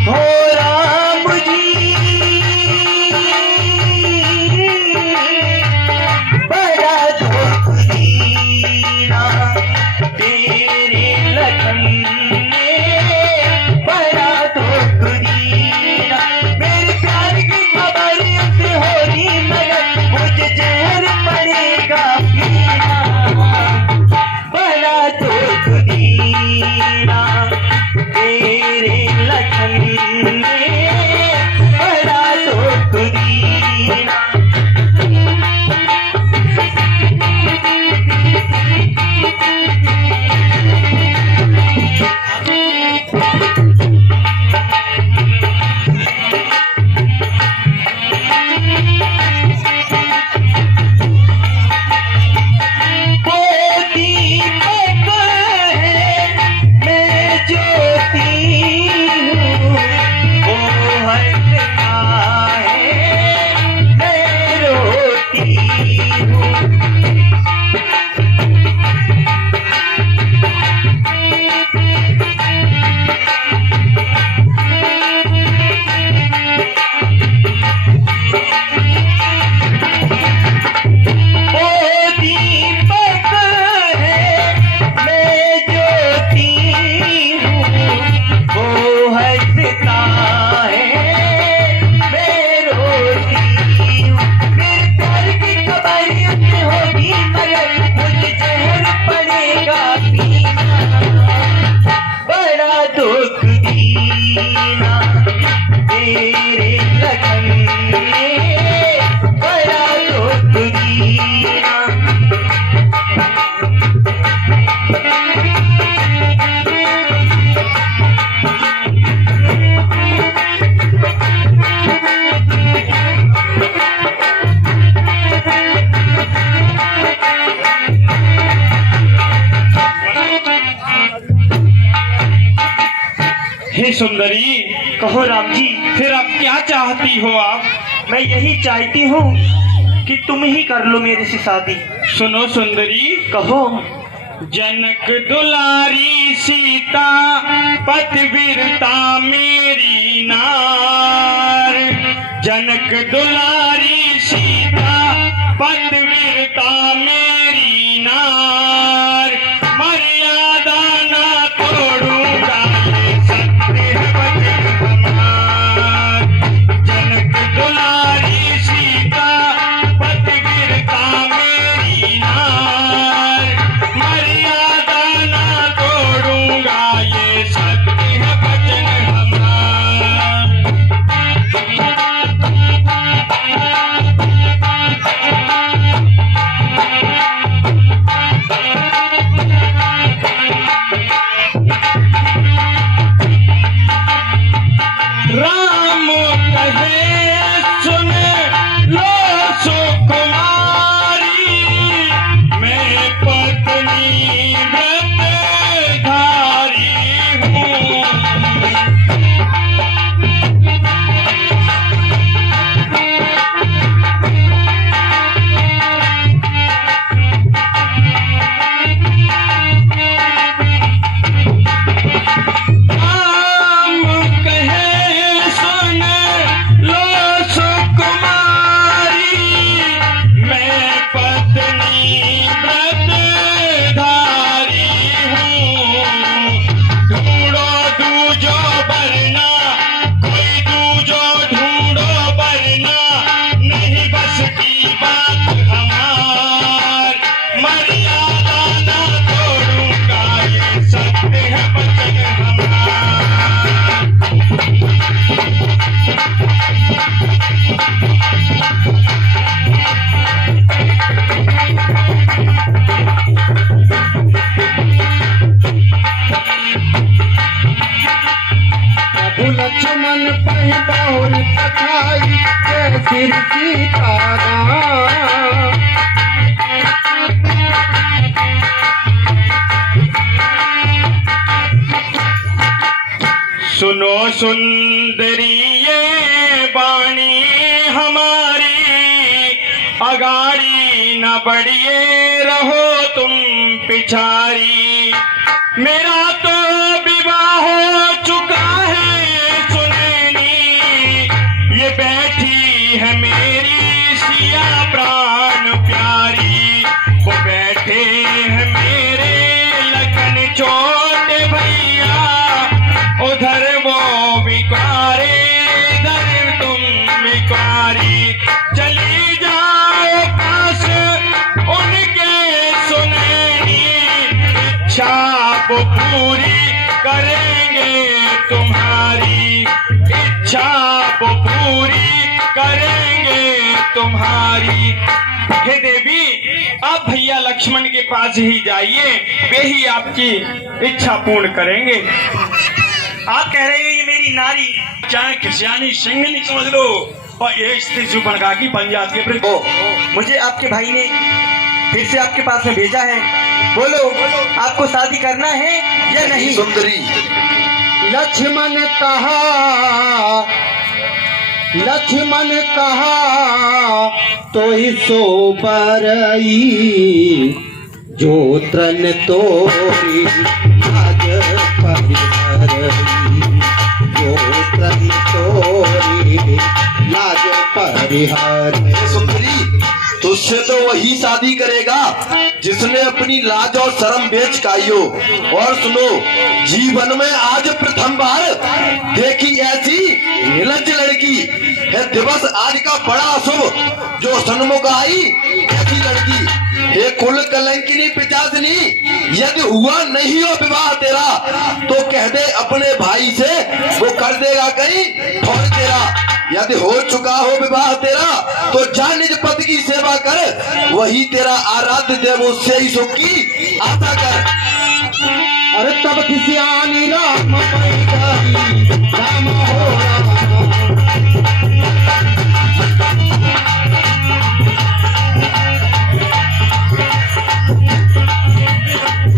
हो राम जी बड़ा दुख दीना तेरे लखन ने बड़ा दुख दीना। मेरे प्यार की खबर उसे होगी मगर मुझे जहर पड़ेगा पीना। बड़ा दुख दीना तेरे लखन ने बड़ा दुख दीना। तेरे लगन में बड़ा दुख दीना। हे सुंदरी, कहो राम जी। फिर अब क्या चाहती हो आप? मैं यही चाहती हूँ कि तुम ही कर लो मेरे से शादी। सुनो सुंदरी, कहो। जनक दुलारी सीता पतिव्रता मेरी नार। जनक दुलारी सीता पतिव्रता मेरी नार। मर्यादा ना तोड़ूंगा ये सत्य है वचन हमार। जनक दुलारी सीता पतिव्रता मेरी नार। मर्यादा ना तोड़ूंगा ये सत्य है वचन हमार। राम कहे सुन लो सुकुमारी। मैं पत्नी व्रतधारी हूँ। राम कहे सुन लो सुकुमारी। मैं पत्नी व्रतधारी हूँ। ढूंढो दूजो वरना, कोई दूजो ढूंढो वरना। नहीं बस की बात हमार। मर्यादा ना तोड़ूंगा ये सत्य है वचन हमार। प्रभु लक्ष्मण पहि बहुर पठाई जय सिर सीताराम। सुनो सुंदरी ये वाणी हमारी। अगाड़ी न बढ़िए रहो तुम पिछारी। मेरा तो विवाह पूरी करेंगे तुम्हारी इच्छा वो पूरी करेंगे तुम्हारी। हे देवी, आप भैया लक्ष्मण के पास ही जाइए, वे ही आपकी इच्छा पूर्ण करेंगे। आप कह रहे हैं ये मेरी नारी, चाहे किसियानी सिंह नहीं समझ लो, और ये स्त्री सुबनगा की बन जाती है। ओ, मुझे आपके भाई ने फिर से आपके पास में भेजा है। बोलो, आपको शादी करना है या नहीं? सुंदरी, लक्ष्मण कहा तो ही सो बरई, जो त्रन तोरी आज परिहरई, जो त्रन तोरी लाज परिहरई। सुंदरी, तुझसे तो वही शादी करेगा जिसने अपनी लाज और शर्म बेच खाई हो। और सुनो, जीवन में आज प्रथम बार देखी ऐसी निर्लज्ज लड़की है दिवस आज का बड़ा शुभ, जो सन्मुख आई ऐसी लड़की। हे कुल कलंकिनी पिचासनी, यदि हुआ नहीं हो विवाह तेरा तो कह दे अपने भाई से, वो कर देगा कहीं ठोर तेरा। यदि हो चुका हो विवाह तेरा तो जा निज पति की सेवा कर, वही तेरा आराध्य देव, उससे ही सुख की आशा कर। अरे तब किसियानी राम पई गई, राम हो राम।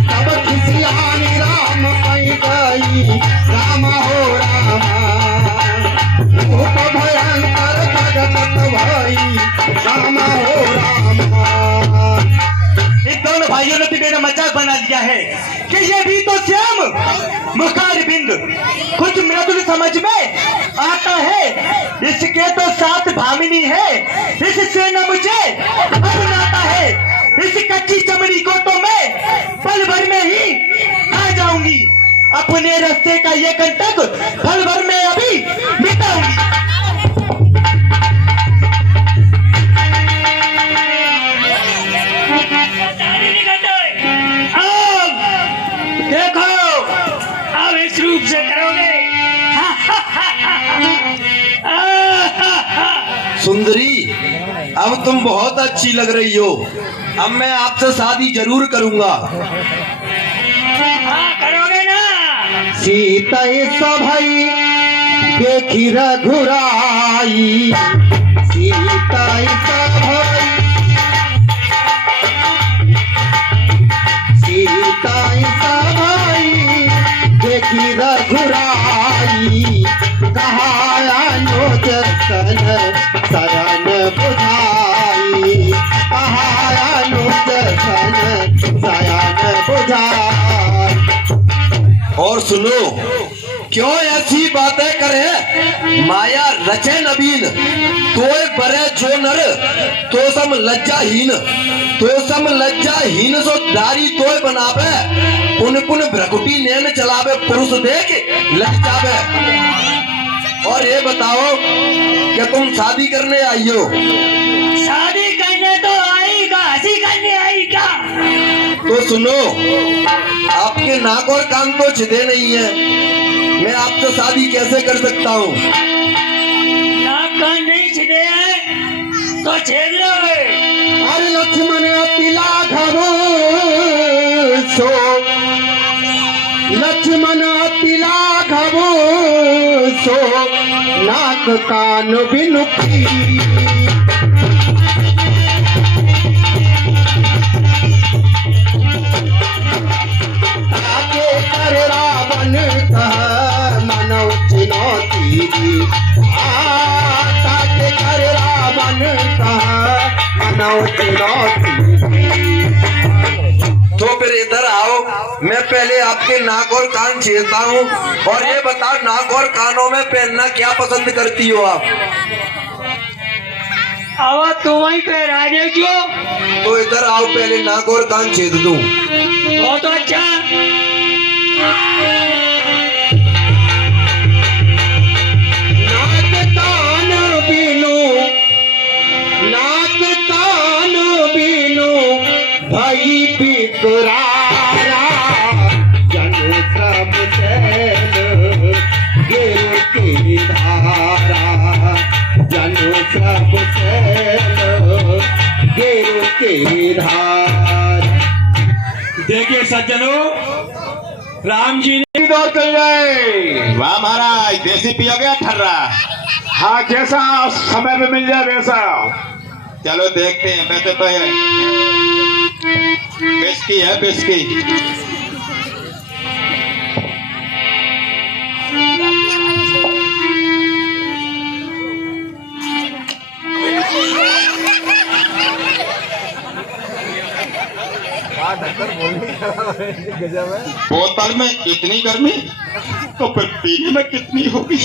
तब किसियानी राम पई गई, राम हो राम। भूप भयंकर जगत भई, राम हो राम। इन दोनों भाइयों ने तो मेरा मजाक बना लिया है कि ये भी तो श्याम मुखार बिंद कुछ मृदुल समझ में आता है, इसके तो साथ भामिनी है, इससे न मुझे अपनाता है। इस कच्ची चमड़ी को तो मैं पल भर में ही खा जाऊंगी, अपने रास्ते का ये कंटक पल भर में अभी मिटाऊंगी। देखो, अब इस रूप से करोगे। सुंदरी, अब तुम बहुत अच्छी लग रही हो, अब मैं आपसे शादी जरूर करूंगा। हाँ, करोगे ना? सीता सभई देखी रघुराई, सीता सभई, सीता सभई देखी रघुराई, कहा अनुज सन शरण बुझाई, कहा अनुज सन शरण बुझाई। और सुनो, क्यों ऐसी बातें करे, माया रचे नबीन, तोय बरे जो नर तो सम लज्जाहीन, तो सम लज्जाहीन सो दारी तोय बनावे, पुन पुन भ्रकुटी नैन चलावे, पुरुष देख लग जावे। और ये बताओ कि तुम शादी करने आई हो? शादी करने तो आएगा, हंसी करने आई क्या? तो सुनो, आपके नाक और कान तो छिदे नहीं है, मैं आपसे शादी कैसे कर सकता हूँ? नाक कान नहीं छिदे हैं तो छेद लो। अरे लक्ष्मण अति लाघव सो, लक्ष्मण अति लाघव सो, नाक कान बिनुखी। आगे कर रावण कह मनौ चुनौती, आगे कर रावण कह मनौ चुनौती। तो फिर इधर आओ, मैं पहले आपके नाक और कान छेदता हूँ। और ये बताओ, नाक और कानों में पहनना क्या पसंद करती हो आप? आवा तुम ही कह राजे क्यों? तो इधर आओ, पहले नाक और कान छेद दूं। बहुत अच्छा। नाक कान बिनु, नाक कान बिनु भई बिकरारा, जनु देखिए सज्जनों, राम जी ने दौड़ चल जाए। वाह महाराज, देसी पियोगे या ठर्रा? हाँ, जैसा समय पे मिल जाए वैसा। चलो देखते हैं। वैसे तो है बिस्की है, बिस्की। बोतल में इतनी गर्मी तो फिर पीने में कितनी होगी?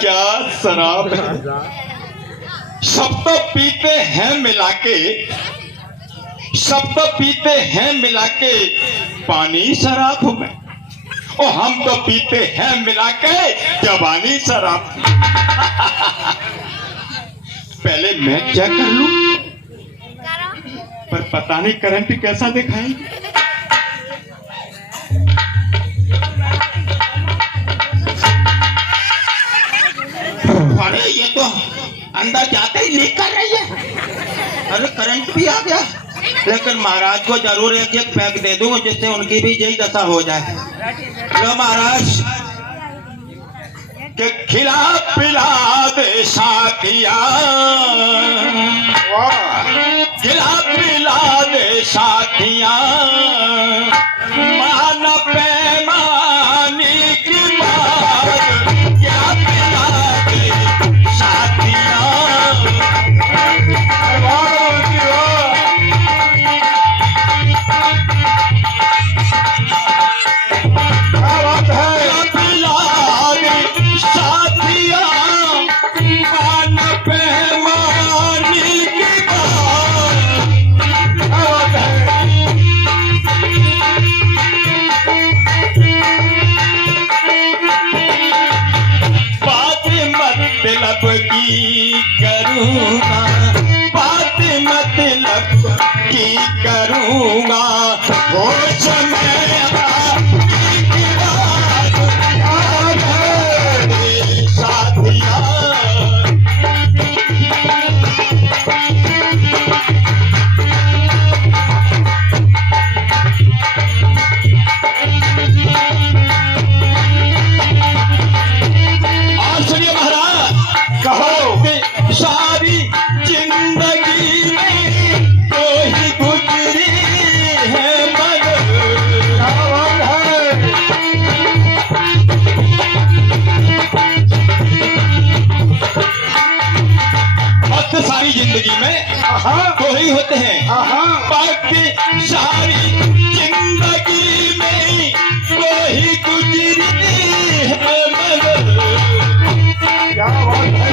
क्या शराब है। सब तो पीते हैं मिला के, सब तो पीते हैं मिला के पानी शराब में, और हम तो पीते हैं मिला के जवानी शराब। पहले मैं चेक कर लूं, पर पता नहीं करंट कैसा दिखाएगी। अरे ये तो अंदर जाते ही लीक कर रही है। अरे करंट भी आ गया। लेकिन महाराज को जरूर एक पैक दे दूंगा जिससे उनकी भी यही दशा हो जाए। लो महाराज के खिला पिला दे साथिया, खिला पिला दे साथिया, मान पैमानी की बात, क्या पिला दे साथिया। मतलब की करूँगा, बात मतलब की करूँगा, होश में साथिया। सारी जिंदगी में तो ही गुजरी है मगर, मस्त सारी जिंदगी में दो ही होते हैं, बाकी सारी जिंदगी में दो ही गुजरी है मगर। क्या बात है।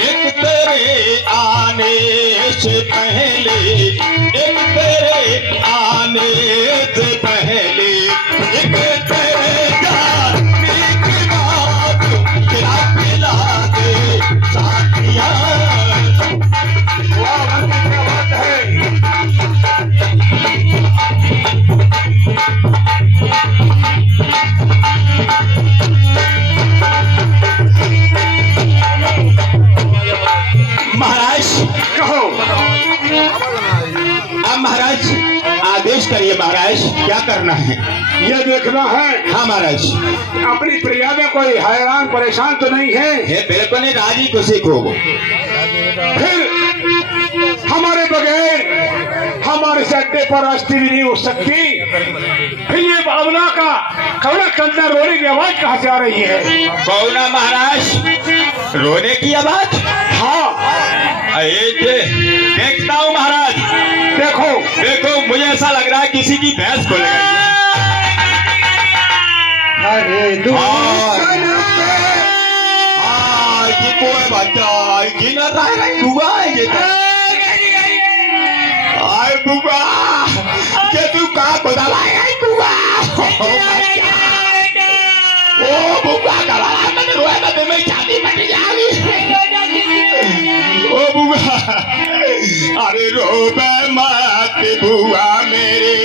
एक तेरे आने से पहले, एक तेरे आने से पहले, एक तेरे जाने के बाद खिला पिला दे साथिया। क्या बात है। महाराज कहो। अब महाराज आदेश करिए। महाराज क्या करना है? ये देखना है। हाँ महाराज। अपनी प्रिया में कोई हैरान परेशान तो नहीं है? बिल्कुल नहीं, राजी खुशी को। फिर हमारे बगैर हमारे अड्डे पर अस्थि भी नहीं हो सकती। फिर ये भावना का कवड़ा कंधा रोने की आवाज कहाँ से आ रही है? भावना महाराज रोने की आवाज? हाँ। देखता हूँ महाराज। देखो देखो, मुझे ऐसा लग रहा है किसी की भैंस खुल गई। अरे बुआ के तू कहा खुदा बुआ। ओ बुआ का में शादी बन जाएगी। ओ बुआ, अरे रोबे मत बुआ मेरे,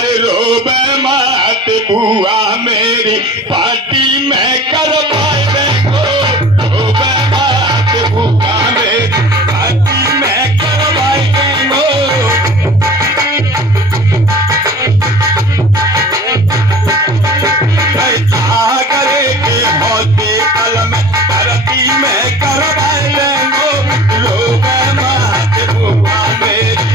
अरे रोबे मत बुआ मेरी पार्टी में करवाए देखो, रोबे मत बुआ मेरी पार्टी में करवाए देखो। करे के हॉस्पिटल में पार्टी में करवाए देखो, रोबे मत बुआ मेरी।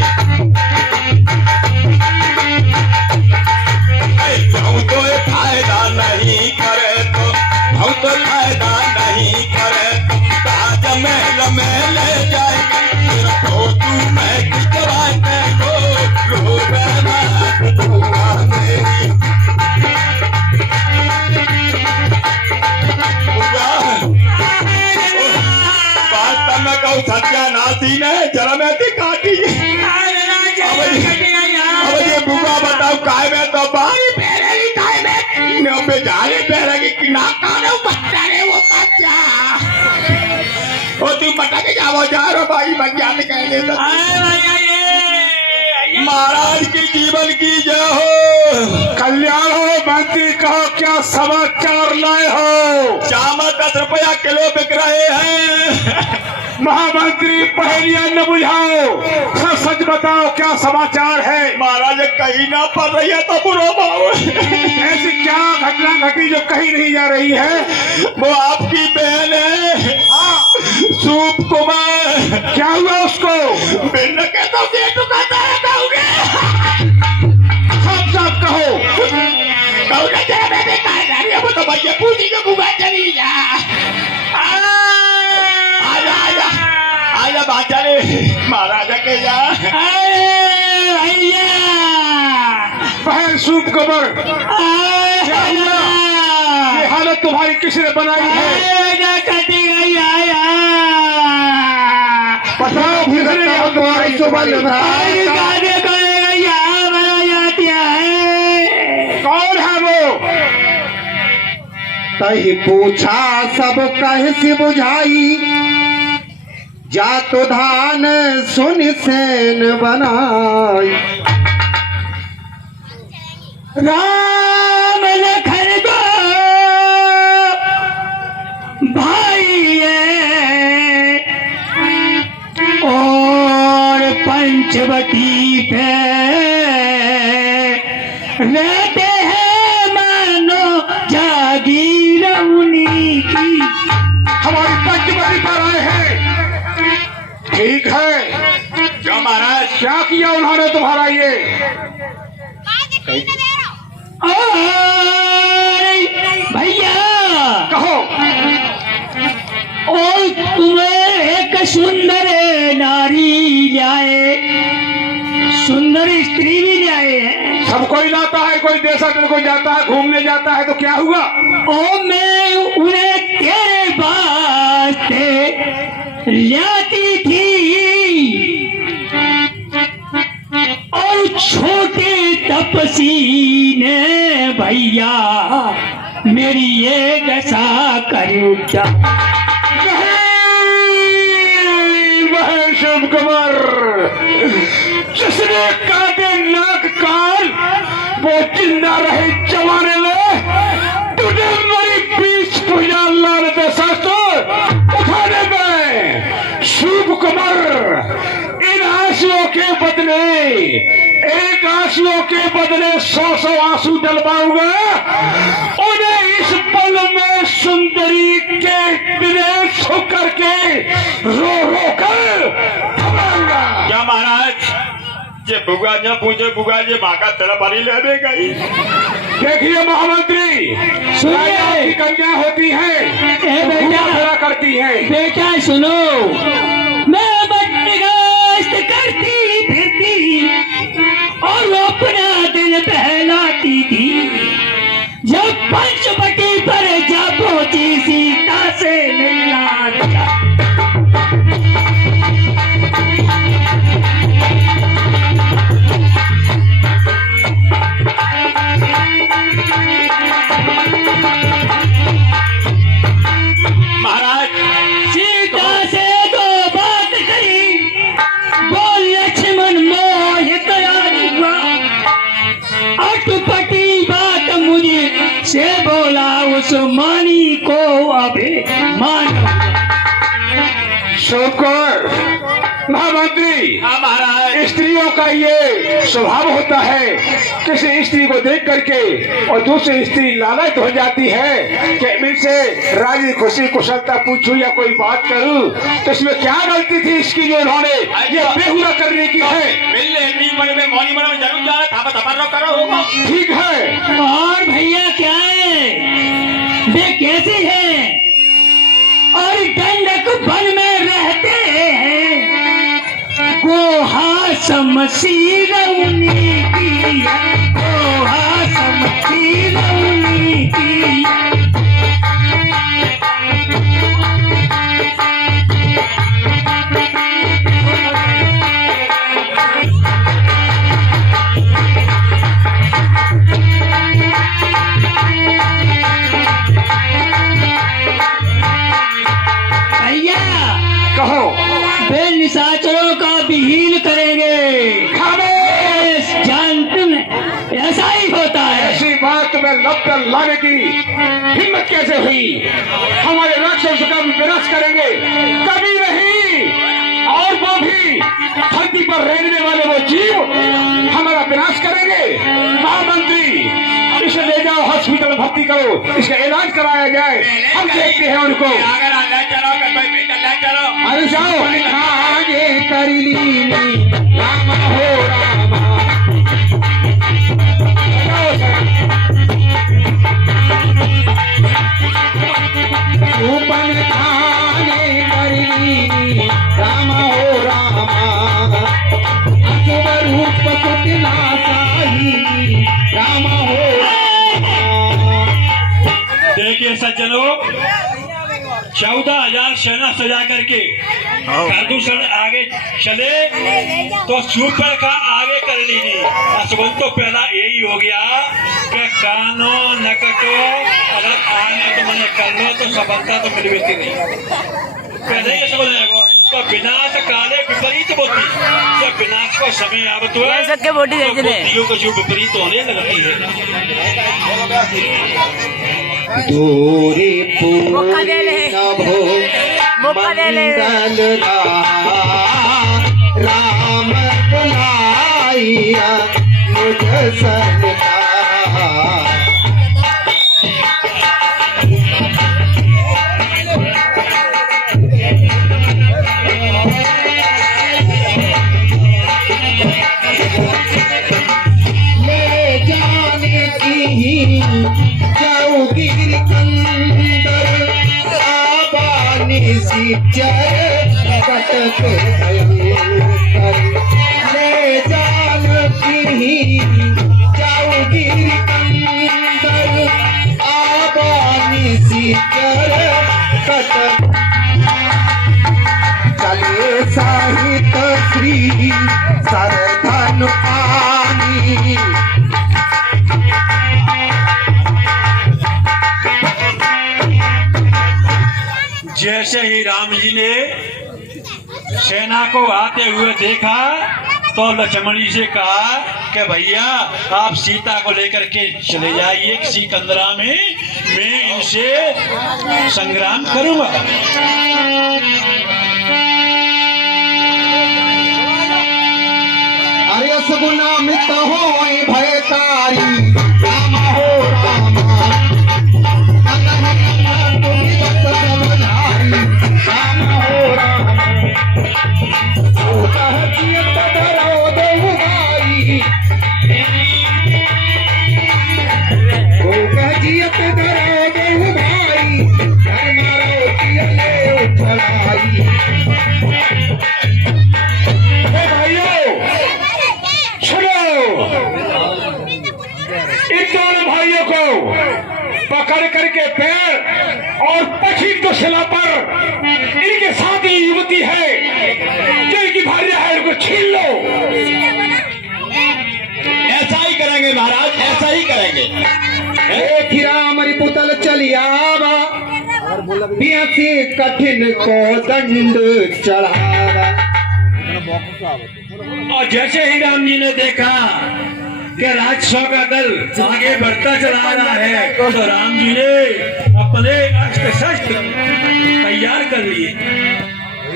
क्यों तो फायदा नहीं करे तो, हम तो फायदा नहीं करे तो ताजमहल में ले जाएगा तो तू मैं खिंचवाते हो, रोबे मत बुआ मेरी। बात में कहूँ सत्यानाशी ने जरा में काटी। अब ये बुआ बताओ काय में तो बारी पहरेगी, काय में बेचारे पहरेगी कि ना काने बच्चा रे वो बच्चा। ओ तू बता के जाओ जा रो भाई बच्चा ने कह दे। महाराज की जीवन की जय हो, कल्याण हो। मंत्री कहो क्या समाचार लाए हो? चावल 10 रुपया किलो बिक रहे हैं। महामंत्री पहेलियां न बुझाओ, सच बताओ क्या समाचार है? महाराज कहीं ना पड़ रही है तो बुरो भाव। ऐसी क्या घटना घटी जो कहीं नहीं जा रही है? वो आपकी बहन है सूप कुमार। क्या हुआ उसको? बिन कहता हूँ ये टुकाता है कहूँगे। साफ साफ कहो। कहूँगे जरा मैं भी कहा जा रही है वो तो भैया पूजी को बुआ चली जा। आजा आजा आजा बाजा रे महाराजा के जा। भैया बहन सूप कबर, क्या हुआ? ये हालत तुम्हारी किसने बनाई है? कटी गई आया बताओ किसने तुम्हारी कौन है वो? तही पूछा सब कैसे बुझाई, जा तो धान सुन सेन बनाई। राम लखन को भाई और पंचवटी पे रहते हैं मानो जागीर उन्हीं की। हमारी पंचवटी पर आए हैं। ठीक है, क्यों महाराज? क्या किया उन्होंने तुम्हारा ये? भैया कहो। और तुम्हें एक सुंदर नारी लाए, सुंदर स्त्री भी लाए हैं। सब कोई लाता है, कोई देशांतर कोई जाता है, घूमने जाता है, तो क्या हुआ? और मैं उन्हें तेरे वास्ते लाती थी और छोटे तपसी ने भैया मेरी ये दशा कर दिया। वह शुभ कुमार जिसने काटे नाक कान वो जिंदा रहे जमाने में, तुझे मेरी बीच पूजा लानत शास्त्र उठाने में। शुभ कुमार इन आंसुओं के बदले, एक आंसुओं के बदले 100 आंसू डलवाऊंगा। उन्हें इस पल में सुंदरी के विदेश होकर के रो रो कर थमाऊंगा। क्या महाराज? ये बुआ जो पूछे बुआ जी माँ का तरफ भरी ले दे गई। देखिए महामंत्री, राजा की कन्या होती है, बेटा करती है। बेटा सुनो, मैं बदमाश करती फिरती और वो अपना दिल बहलाती थी। जब पंचवटी पर जा पहुंची सीता से मिलना था। महाराज सीता से दो बात करी, बोल शुक्र महामंत्री। हाँ महाराज। स्त्रियों का ये स्वभाव होता है, किसी स्त्री को देख करके और दूसरी स्त्री लालच हो जाती है कि इनसे राजी खुशी कुशलता पूछूं या कोई बात करूं, तो इसमें क्या गलती थी इसकी जो उन्होंने ये बेहुदा करने की है। जरूर जा करो होगा। ठीक है। और भैया क्या है, वे कैसी है और दंडक वन में रहते हैं, गोहा समसी रौनी की, गोहा समसी रौनी की। कहो। वे निशाचरों का विहीन करेंगे। खामोश, जानते हैं ऐसा ही होता है। ऐसी बात में लपट लाने की हिम्मत कैसे हुई? हमारे राक्षस का विनाश करेंगे? कभी नहीं। और वो भी धरती पर रहने वाले वो जीव हमारा विनाश करेंगे। महामंत्री, इसे ले जाओ हॉस्पिटल, भर्ती करो, इसका इलाज कराया जाए, हम देखते हैं उनको। अरे जाओ। आगे कर ली राम हो रामा। ऊपर थाने कर ली राम हो रामा। रूप कुटिला साही राम हो रामा। देखिए सज्जनों, 14,000 सेना सजा करके प्रदूषण आगे चले तो सुपर का आगे कर लीजिए। असबन तो पहला यही हो गया कि कानो नकटो अगर आने तो मैंने कर लो तो सफलता तो मिल बेती नहीं। पहले ही समझ जाएगा तो विनाश काले विपरीत बुद्धि, जब विनाश को समय आवत हुआ तो बुद्धियों को जो विपरीत होने लगती है। दूरी पूर्ण भो मंडल राम बुलाइया मुझ सरकार। ले जाने की जाऊगी कंदर आबानी सी चर कटक ले जान की जाऊगी कंदर आबानी सी चर कटक। चले साहित श्री सरधन पानी। जैसे ही राम जी ने सेना को आते हुए देखा तो लक्ष्मण जी से कहा कि भैया आप सीता को लेकर के चले जाइए सिकंदरा में, मैं इनसे संग्राम करूंगा। अरे सगुना मित हो भयकारी राम हो रामा। राम हो रामा। पकड़ करके पैर और पछी दुशला पर इनके साथ ये युवती है जो इनकी भार्या है, उनको छीन लो। ऐसा ही करेंगे महाराज, ऐसा ही करेंगे। राम पुतल चलियावा से कठिन को दंड चढ़ावा। और जैसे ही राम जी ने देखा कि राक्षसों का दल आगे बढ़ता चला रहा है तो राम जी ने अपने अस्त्र शस्त्र तैयार कर लिए।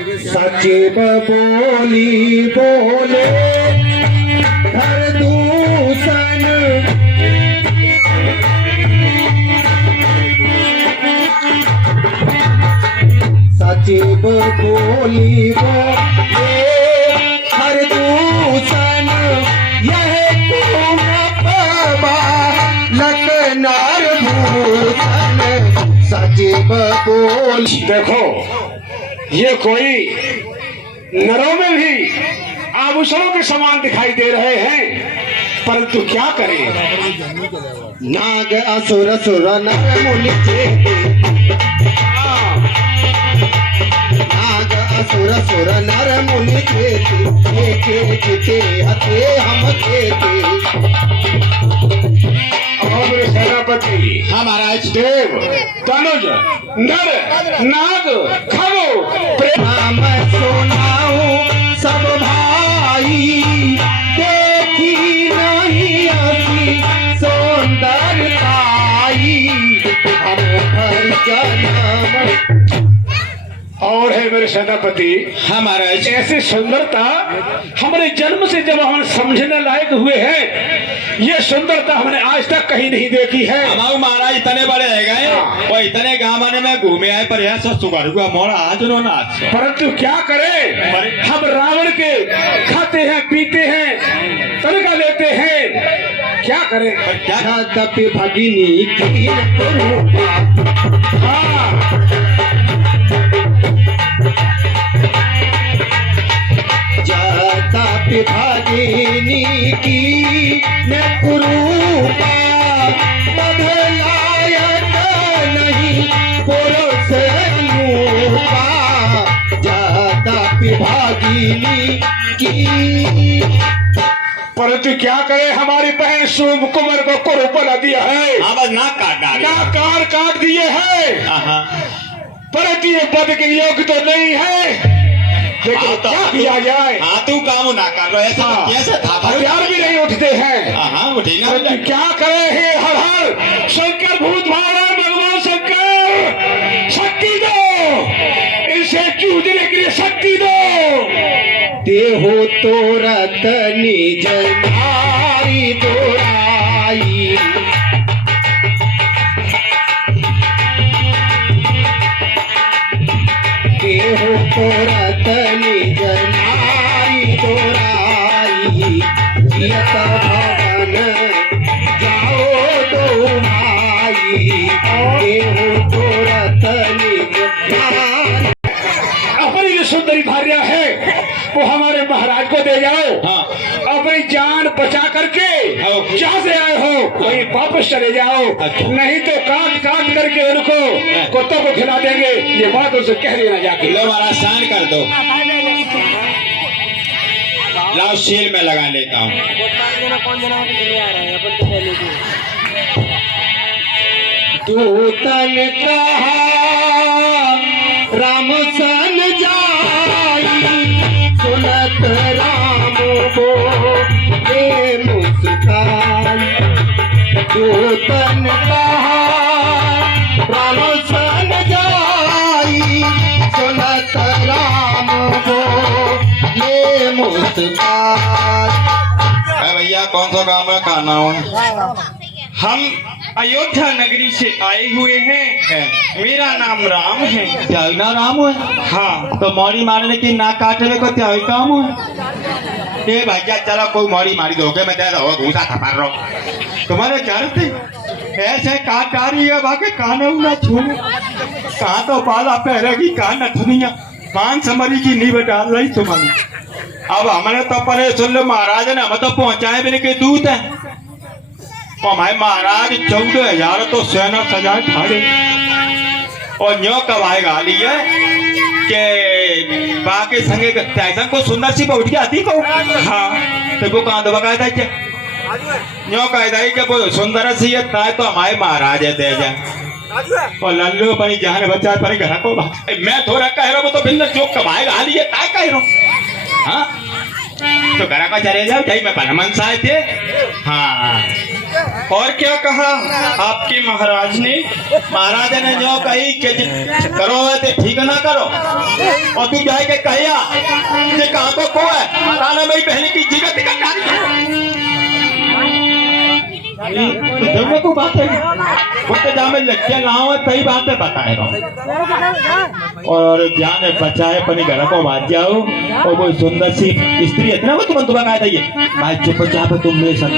सचे बोली बोले हर दूषण सचे बोली बोले हर दूषण यह लखनार भूषण सचे बोली। देखो ये कोई नरों में भी आभूषणों के समान दिखाई दे रहे हैं, परंतु क्या करें। नाग असुर सुर नर मुनि चेते नाग असुर सुर नर मुनि चेते एके चिते हते हम खेते। और सेनापति हाँ महाराज। देव तनुज नर नाग खगो नाम सुनाऊं सब भाई देखी नहीं आती सौंदर्यताई हम हर जन्म। और है मेरे सेनापति हाँ महाराज। ऐसी सुंदरता हमारे जन्म से जब हम समझने लायक हुए हैं, ये सुंदरता हमने आज तक कहीं नहीं देखी है। हमारे महाराज इतने बड़े है गए और इतने गाँव में घूमे आए, पर यह सब सुगर हुआ मोड़ा आज नो नाच। परंतु क्या करें, हम रावण के खाते हैं पीते हैं तनका लेते हैं, क्या करें। क्या तपि भगिनी की रूपा हाँ जाता पिभागिनी की न कुरूपा बदलायक नहीं पुरुष रूपा जाता पिभागिनी की। परंतु क्या करे, हमारी बहन शुभ कुमार को कुरूप बना दिया है, हाँ बस नाक काट डाले। नाकार काट दिए हैं, हाँ परंतु ये पद के योग्य तो नहीं है। लेकिन हाँ, तो क्या किया जाए, हाँ तू काम ना कर रहा ऐसा हाँ, कैसे था। हथियार भी नहीं उठते हैं। हाँ उठी ना। परंतु क्या करे, हे हर हर शंकर भूत भावा भगवान शंकर शक्ति दो, इनसे जूझने के लिए शक्ति दो। देहो तोरत निज नारी दोराई देहो तोरत निज नारी दोराई जियत भवन जाओ दो भाई देहो तोरत निज नारी। अपनी जो सुंदरी भार्या है वो हमारे महाराज को दे जाओ। हाँ। अपनी जान बचा करके जहाँ से आए हो वहीं वापस चले जाओ, नहीं तो काट काट करके उनको कुत्तों को खिला देंगे। ये बात उसे कह देना जाके। लो महाराज शान कर दो। लाओ शील में लगा लेता हूँ। दूतन कहा राम सन जाई सुनत राम बोले मुस्काई। दूतन कहा राम सन जाई सुनत राम बोले मुस्काई। भैया कौन सा काम है, खाना हो। हम अयोध्या नगरी से आए हुए हैं, मेरा नाम राम है। क्या ना राम है। हाँ, तो मोरी मारने की नाक काटने को क्या ही काम है। ये भैया चलो कोई मोरी मारी दोगे, मैं तेरा घूसा थपा रहा हूँ। तुम्हारे क्या रहते ऐसे काट आ रही है, बाकी कान ना छूने कहाँ तो पाला पहरेगी कहाँ नथनिया मान समरी की नींव डाल रही तुम्हारी। अब हमने तो परे सुन लो, महाराज ने हमें तो पहुंचाए भी नहीं के दूत है। और हमारे महाराज 14,000 तो सेना सजाए ठाड़े और न्यो कवाए गाली है कि बाकी संगे तैसन को सुंदर सी उठ के आती को। हाँ तो वो कहाँ दबा का क्या न्यो कह कि वो सुंदर सी है ताए तो हमारे महाराज है दे जाए और लल्लू अपनी जान बचा पर घर को मैं थोड़ा कह रहा हूँ तो बिल्कुल जो कमाए गाली है ताए कह रहा हूँ। हाँ तो घर का चले जाओ जाई मैं परमंश आए थे। हाँ और क्या कहा आपके महाराज ने? महाराज ने जो कही कि करो ते ठीक ना करो, और तू जाए के कहिया कि कहाँ को है ताना मेरी बहन की जिगत का को बात है उसके जा में लड़कियां लाओ सही बात है बताए रहो, और जान बचाए अपनी घर को बात जाओ, और वो सुंदर सी स्त्री है ना वो तुम्हें कहा था ये भाई चुपचाप तुम मेरे साथ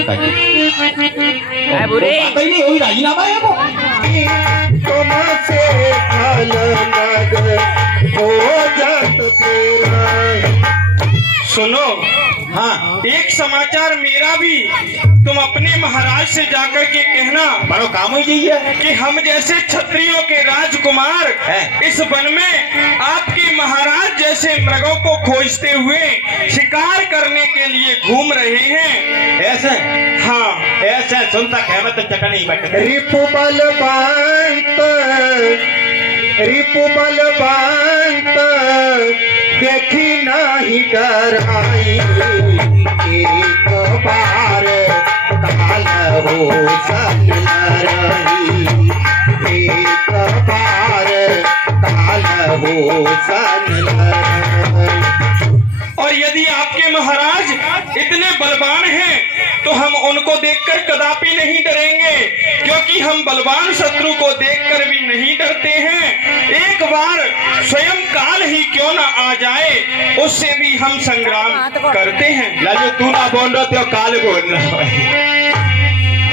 नहीं हुई राजीनामा है वो तुमसे अलग हो जात तेरा। सुनो, हाँ एक समाचार मेरा भी, तुम अपने महाराज से जाकर के कहना बड़ो काम ही है कि हम जैसे क्षत्रियों के राजकुमार इस वन में आपके महाराज जैसे मृगों को खोजते हुए शिकार करने के लिए घूम रहे हैं। ऐसे? हाँ ऐसे सुनता कहमत चटनी रिपु बलवंत देखी नाही डराई, एक बार काल हो सन रही, एक बार काल हो सन रही। और यदि आपके महाराज इतने बलवान हैं तो हम उनको देखकर कदापि नहीं डरेंगे, क्योंकि हम बलवान शत्रु को देखकर भी नहीं डरते हैं। एक बार स्वयं काल ही क्यों ना आ जाए उससे भी हम संग्राम करते हैं। लाजो तू ना बोल रहा तो काल बोल रहा है।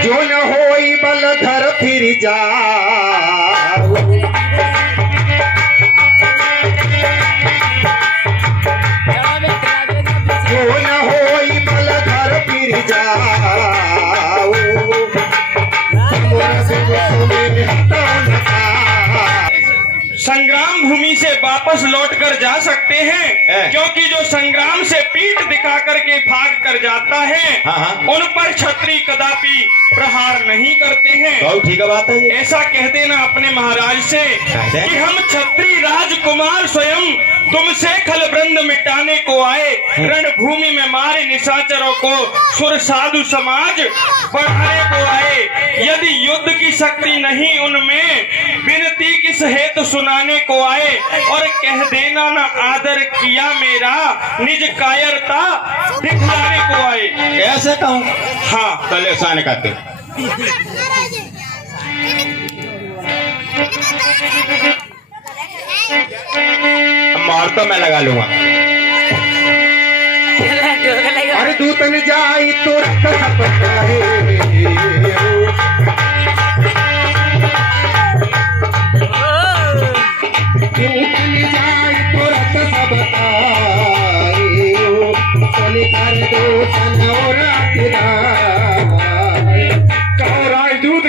जो न होई बलधर फिर जाओ, जो न होई बलधर फिर जाओ, संग्राम भूमि से वापस लौटकर जा सकते हैं, क्योंकि जो संग्राम से पीठ दिखा करके भाग कर जाता है उन पर क्षत्रिय कदापि प्रहार नहीं करते हैं। ठीक है बात है। ऐसा कह देना अपने महाराज से कि हम क्षत्रिय राजकुमार स्वयं तुमसे खलवृंद मिटाने को आए, रणभूमि में मारे निशाचरों को सुर साधु समाज बढ़ाने को आए। यदि युद्ध की शक्ति नहीं उनमें, विनती किस हेतु सुनाने को आए, और कह देना ना आदर किया मेरा, निज कायरता दिखलाने को आए। ऐसे कहूँ? हाँ कल ऐसा नहीं कहते। मार तो मैं लगा लूंगा। अरे दूतन जाई तुरंत सब कहो राजदूत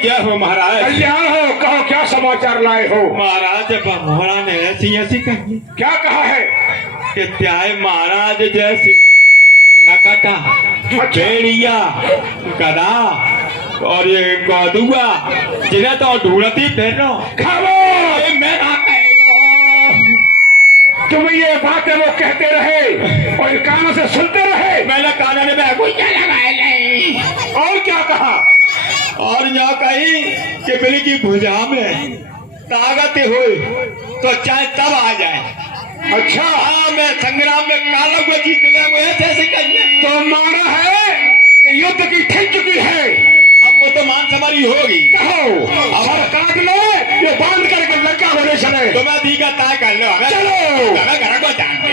क्या हो महाराज? कल्याण हो, कहो क्या समाचार लाए हो? महाराज ब्राह्मणा ने ऐसी ऐसी कही। क्या कहा है? कि त्याय महाराज जैसी नकटा भेड़िया गधा और ये गौदुआ जिन्हें तो ढूंढती फिर मैं ना तुम ये बातें वो कहते रहे और कानों से सुनते रहे। मैंने कानों में लगाए नहीं। और क्या कहा? और यहाँ कही कि बिल की भुजा में ताकत हो तो चाहे तब आ जाए। अच्छा हाँ मैं संग्राम में काला को जीतने को ऐसे कहिए तो माना है कि युद्ध की ठिक चुकी है। अब वो तो मान समारी होगी। कहो और काट लो ये बांध करके लड़का होने चले। तो मैं दी का तय कर लो। चलो घर को जानते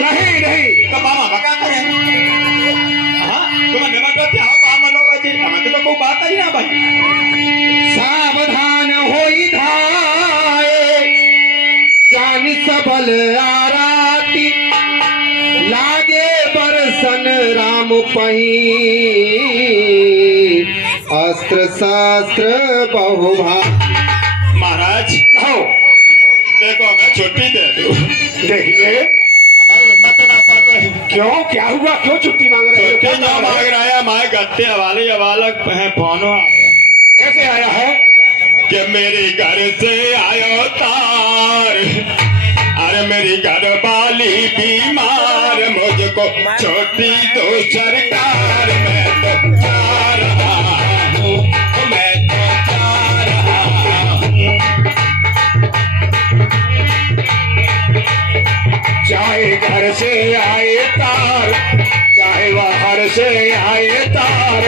नहीं तो मामा बका करे। तुम्हें निमंत्रण क्या मामा लोग जी हमें तो कोई बात ही ना भाई। सावधान होई धाए जानी सबल आराती लागे बरसन राम पही अस्त्र शास्त्र बहुभा। महाराज कहो देखो मैं छुट्टी दे दूं। देखिए हमारी हिम्मत ना पड़ रही। क्यों क्या हुआ? क्यों छुट्टी मांग रहे हो? छुट्टी जो मांग रहा है हमारे गत्ते हवाले है फोनो कैसे आया है? कि मेरे घर से आयो तार, अरे मेरी घर वाली बीमार, मुझको छोटी दो सरकार में तो से आए तार,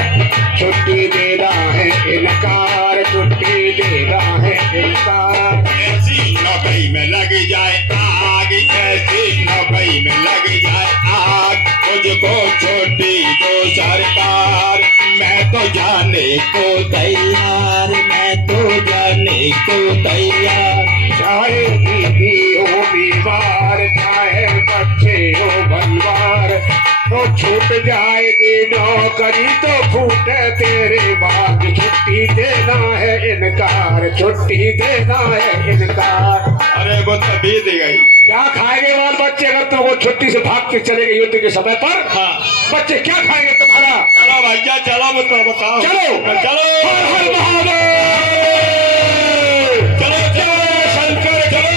छुट्टी दे रहा है इनकार, छुट्टी दे रहा है इनकार। ऐसी नौकरी में लग जाए आग, ऐसी नौकरी में लग जाए आग, मुझको छुट्टी दो सरकार। मैं तो जाने को तैयार, मैं तो जाने को तैयार। चाहे बीवी हो बीमार, चाहे बच्चे हो बनवार, तो छूट जाएगी नौकरी तो फूटे तेरे बाद। छुट्टी देना है इनकार, छुट्टी देना है इनकार। अरे वो तभी दी गई। क्या खाएंगे बाल बच्चे अगर तुमको छुट्टी से भाग के चले गए युद्ध के समय पर? हाँ। बच्चे क्या खाएंगे तुम्हारा? चलो भैया चलो, बताओ चलो चलो हर हर महादेव, चलो चलो शंकर चलो।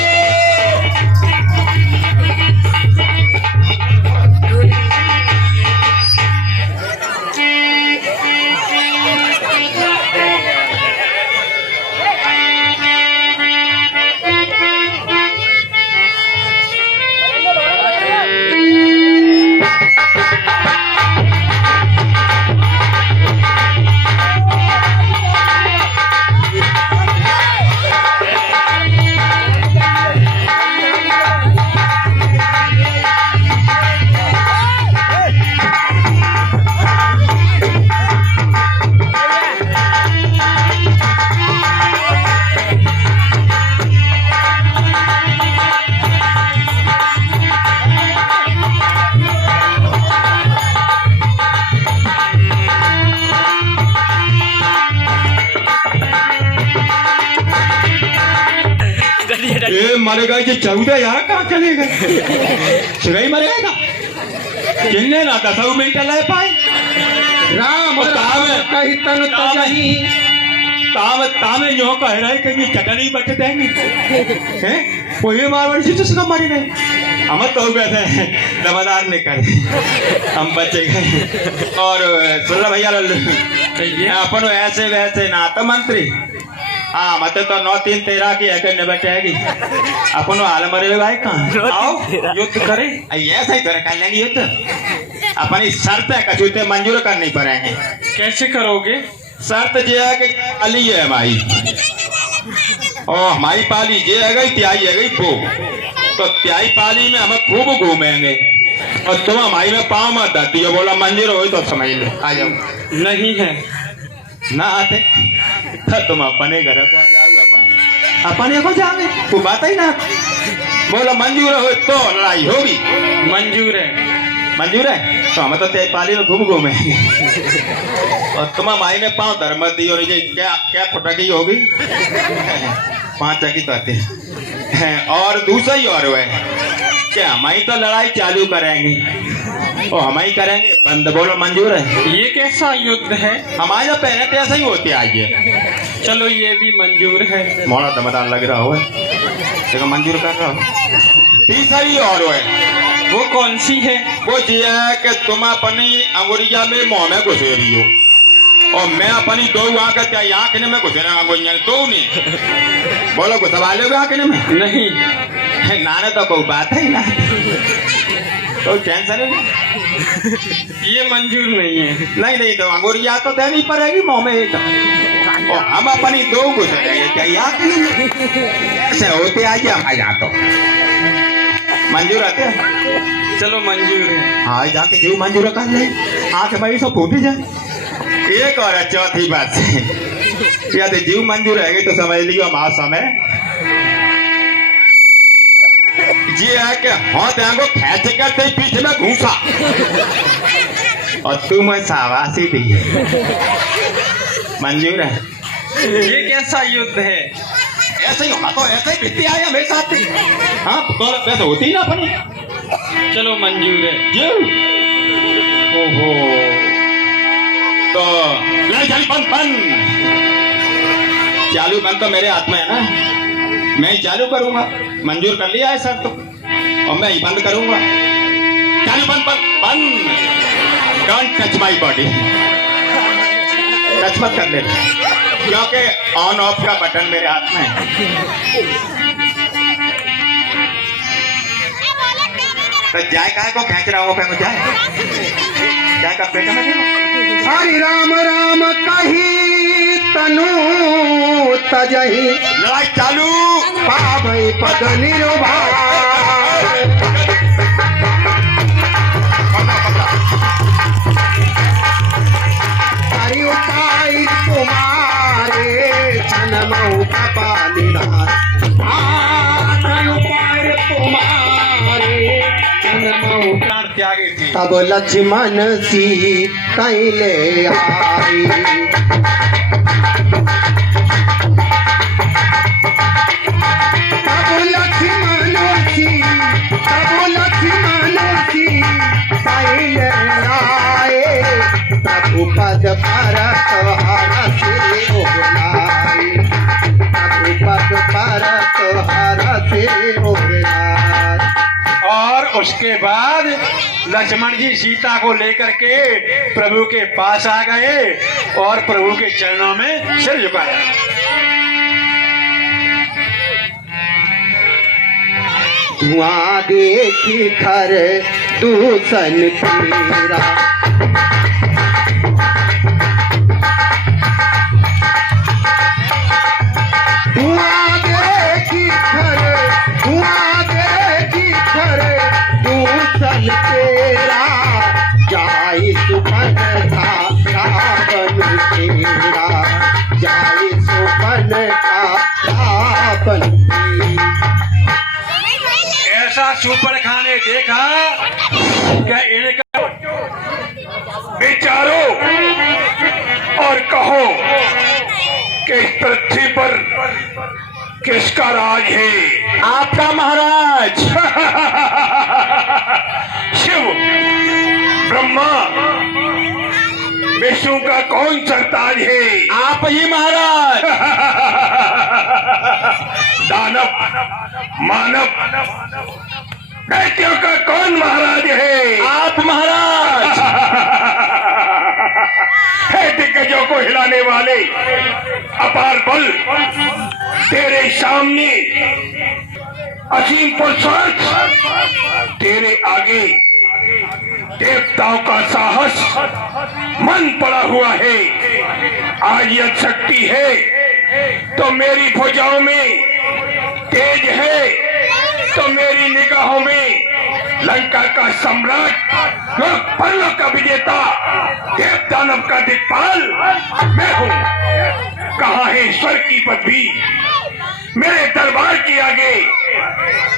ये मर गए जी 14 यार, कहाँ चले गए? सिगई मर गए का किन्ने ना 10 मिनट ले पाए। राम कहीं तन तामे यो कह रहे कि ये चटनी बच देंगे हैं, कोई मारवाड़ी से जिसका मर गए। हम तो गए थे दमदार ने कर, हम बचे गए। और सुन भैया अपन ऐसे वैसे ना तो मंत्री, हाँ मत तो 9 3 13 की है बैठेगी अपन हाल मरे भाई कहाँ आओ युद्ध करे। ऐसा ही तरह कर लेंगे युद्ध, अपनी शर्त है कछूते मंजूर करनी पड़ेंगे। कैसे करोगे? शर्त ये है कि पाली है हमारी, और हमारी पाली ये है गई त्याई है गई वो, तो त्याई पाली में हम खूब घूमेंगे और तुम हमारी में पाँव मत धरती हो। बोला मंजूर हो तो समझ लो, आ जाओ। नहीं है ना आते तो तुम अपने घर को अपने को जाओगे, तू बात ही ना। बोला मंजूर हो तो लड़ाई होगी। मंजूर है। मंजूर है तो हम तो त्याई पाली में खूब घूमेंगे और तुम हमारी में पाँव धर्म दी और ये क्या क्या फुटकी होगी 5 की तो आते हैं। और दूसरा ही और है कि हमारी तो लड़ाई चालू करेंगे और हमारी करेंगे बंद। बोलो मंजूर है? ये कैसा युद्ध है? हमारे तो पहले तो ऐसा ही होते आइए। चलो ये भी मंजूर है। मोड़ा दमदार लग रहा हो, देखो मंजूर कर रहा हो। तीसरा ही और है, वो कौन सी है? वो ये है कि तुम अपनी अंगुरिया में मुँह में घुसे रही हो और मैं अपनी 2 आंख आंखने में घुसे रहा अंगुरिया दो नहीं। बोलो घुसवा लोगे आंखने में? नहीं नाने तो कोई बात है ना, तो टेंशन नहीं। ये मंजूर नहीं है। नहीं नहीं तो अंगुरिया तो देनी पड़ेगी मुँह में एक, और हम अपनी 2 घुसे रहेंगे क्या आंखने में? ऐसे होते आइए हमारे यहाँ तो मंजूर आते हैं। चलो मंजूर है। हाँ जाके जीव मंजूर कर ले, आंख भाई सब फूट जाए। एक और चौथी बात से यदि जीव मंजूर रहेगी तो समझ लियो हमारा समय ये है कि हाथ को खेच करते पीछे में घूसा और तुम शाबाशी दी है। मंजूर है? ये कैसा युद्ध है? ऐसे ही होगा तो ऐसे ही बीतती आए हमेशा। हाँ तो वैसे होती ही ना अपनी। चलो मंजूर है। ये ओहो तो लड़ाई चालू बंद चालू बंद तो मेरे हाथ में है ना, मैं ही चालू करूंगा। मंजूर कर लिया है सर तो, और मैं ही बंद करूंगा। चालू बंद don't touch my body, touch मत कर ले क्योंकि ऑन ऑफ का बटन मेरे हाथ में है। तो जाए कहा को खींच रहा हूँ, जाए क्या का पेट में हरि राम राम कही तनु तजही लड़ाई चालू। पावई पद निर्भार हरि उपाय तुम्हारे जन्मऊ कपालिनाथ हरि उपाय तुम्हारे जन्मऊ प्राण त्यागे थी। तब लक्ष्मण सीता ले आई तब लक्ष्मण सीता ले आए रघुपद पर तोहरा से ओढ़ाई रघुपद पर तोहरा से ओढ़ाई। और उसके बाद लक्ष्मण जी सीता को लेकर के प्रभु के पास आ गए और प्रभु के चरणों में सिर झुकाया। धुआं देखी खर दूषण तेरा धुआं देखी खर दूषण तेरा जाई सुपन का रावण तेरा जाई सुपन का रावण तेरा। ऐसा सुपर खाने देखा क्या इनका विचारो और कहो कि इस पृथ्वी पर किसका राज है? आपका महाराज। शिव ब्रह्मा विष्णु का कौन सरताज है? आप ही महाराज। दानव मानव दैत्यों का कौन महाराज है? आप महाराज। है दिग्गजों को हिलाने वाले अपार बल तेरे सामने असीम पुरुषार्थ तेरे आगे देवताओं का साहस मन पड़ा हुआ है। आज यह शक्ति है तो मेरी भुजाओं में तेज है तो मेरी निगाहों में लंका का सम्राट लोक परलोक का विजेता देव दानव का दिक्पाल मैं हूँ। कहाँ है ईश्वर की पदवी मेरे दरबार के आगे?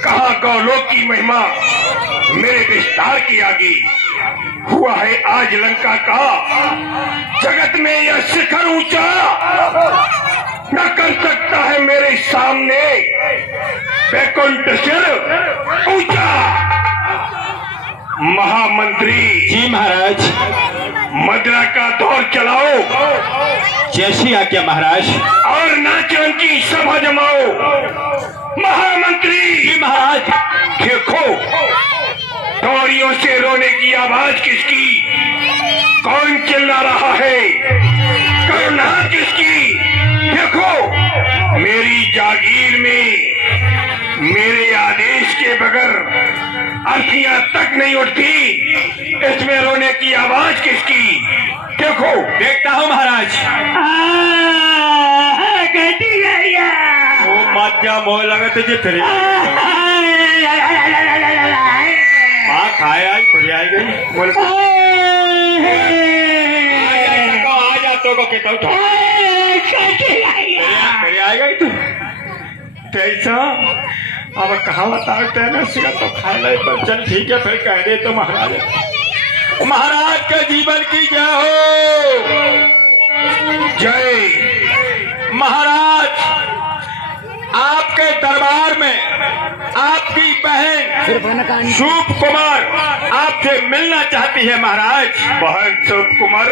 कहाँ गौलोक की महिमा मेरे विस्तार के आगे? हुआ है आज लंका का जगत में यह शिखर ऊंचा न कर सकता है मेरे सामने वैकुंठ सिर ऊंचा। महामंत्री जी महाराज। मदरा का दौर चलाओ जैसी आज्ञा महाराज। और नाचों की सभा जमाओ। महामंत्री जी महाराज। देखो डोरियों से रोने की आवाज किसकी? कौन चिल्ला रहा है? करुणा किसकी? देखो मेरी जागीर में मेरे आदेश के बगैर अर्थियां तक नहीं उठती। इसमें रोने की आवाज किसकी? देखो देखता हूँ महाराज। वो मात्या मोह लगत जी फिर माँ खाए आज फिर आई गई। बोल आ जा तो को कहता उठा फिर आई गई तू कैसा? अब कहाँ बताते हैं ना तो खाए नहीं पर चल ठीक है फिर कह दे तो महाराज। महाराज के जीवन की जय हो। जय। महाराज आपके दरबार में आपकी बहन सूप कुमार आपसे मिलना चाहती है महाराज। बहन सूप कुमार?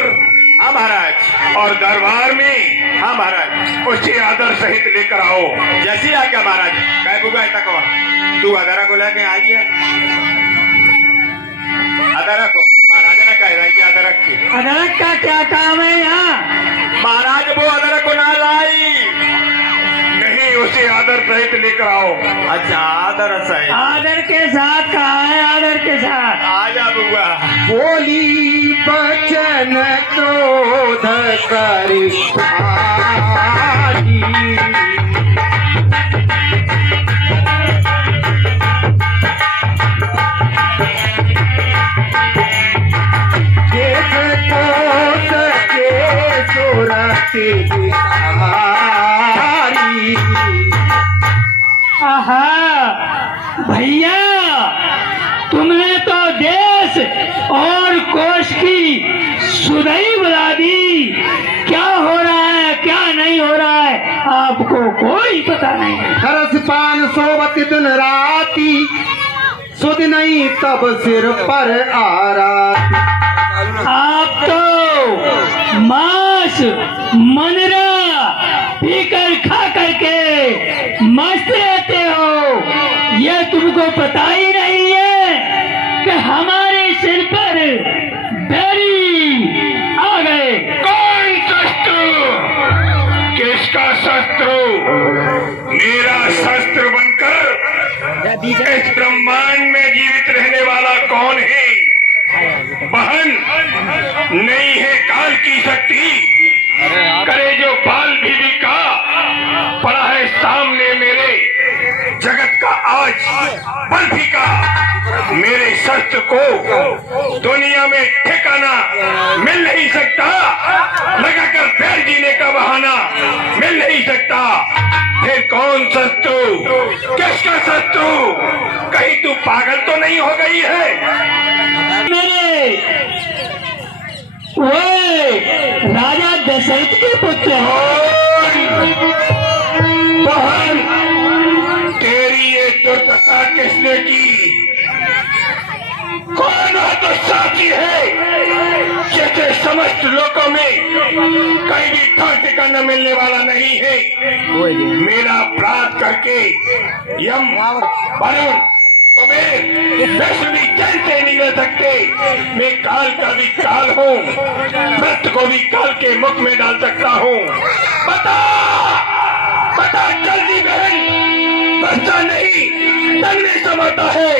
हाँ महाराज। और दरबार में? हाँ महाराज। उसे आदर सहित लेकर आओ। जैसी आज्ञा महाराज। कह बुगा तक तू अदारा को लेके आ गया? अदारा को महाराज ने कह रहा है कि अदरक की। अदरक का क्या काम है यहाँ? महाराज वो अदरक को ना लाई। नहीं उसे आदर सहित लेकर आओ। अच्छा आदर सही। आदर के साथ कहा है, आदर के साथ। आजा बुआ। बोली बचन क्रोध कर भारी। देख कोस के सुरति बिहारी। आहा भैया, तुमने तो देश और कोष की सुधई बुला दी। क्या हो रहा है क्या नहीं हो रहा है आपको कोई पता नहीं। खरस पान सोवत दिन राती, सुध नहीं तब सिर पर आरा। आप तो मांस मनरा पीकर खा करके मस्त रहते हो। ये तुमको पता ही नहीं है कि हमारे सिर पर बैरी आ गए। कौन शत्रु? किसका शत्रु? मेरा शस्त्र बनकर इस ब्रह्मांड में जीवित रहने वाला कौन है? बहन नहीं है काल की शक्ति, करे जो बाल भी का पड़ा है सामने मेरे। जगत का आज बल भी का मेरे शस्त्र को दुनिया में ठिकाना मिल नहीं सकता। लगाकर पैर जीने का बहाना मिल नहीं सकता। फिर कौन शत्रु? किसका शत्रु? कहीं तू पागल तो नहीं हो गई है? मेरे वो राजा दशरथ के पुत्र हो। बहन, तेरी ये दुर्दशा किसने की? कौन तो साथी है जिसे समस्त लोगों में कहीं भी ठिकाना न मिलने वाला नहीं है? मेरा अपराध करके यम वरुण तुम्हें विष्णु भी चैन से नहीं रह सकते। मैं काल का भी काल हूँ, मृत को भी काल के मुख में डाल सकता हूँ। बता बता जल्दी बहन, बच्चा नहीं तन में समाता है।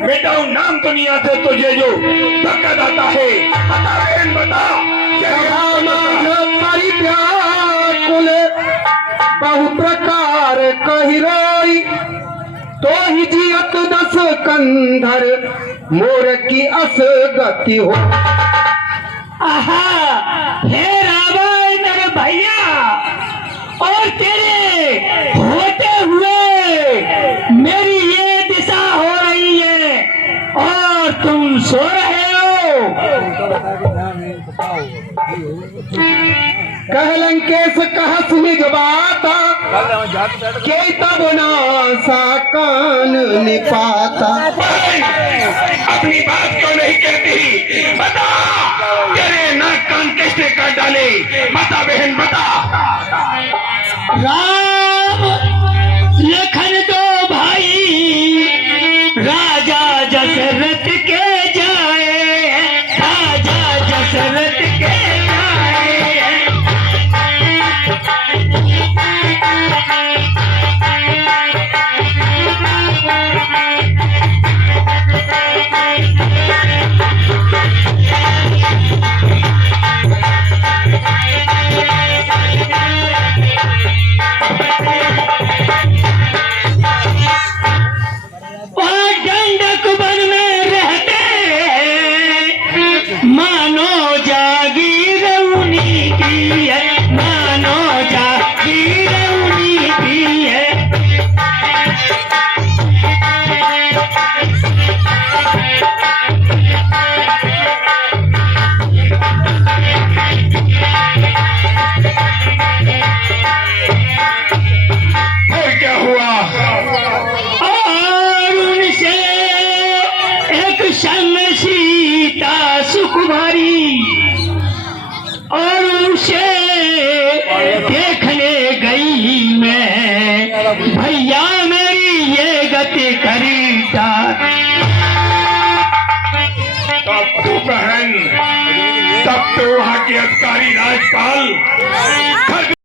मिटाऊं नाम दुनिया से तुझे जो धक्का दाता है। बता बहन बता। व्याकुल बहु प्रकार कही रोई, तो ही जियत दस कंधर मोर की अस गति हो। आहा हे रावण मेरे भैया, और तेरे होते हुए मेरी ये दिशा हो रही है और तुम सो रहे हो। कह लंकेश कह सुनिज बात, के तब नासा कान निपाता। अपनी बात क्यों नहीं कहती? बता तेरे नाक कान किसने काट डाले? बता बहन बता। राम लखन दो भाई राजा दशरथ के जाए, राजा दशरथ के जाए। भैया मेरी ये गति करी तब तो बहन, तब तो वहाँ के अधिकारी राजपाल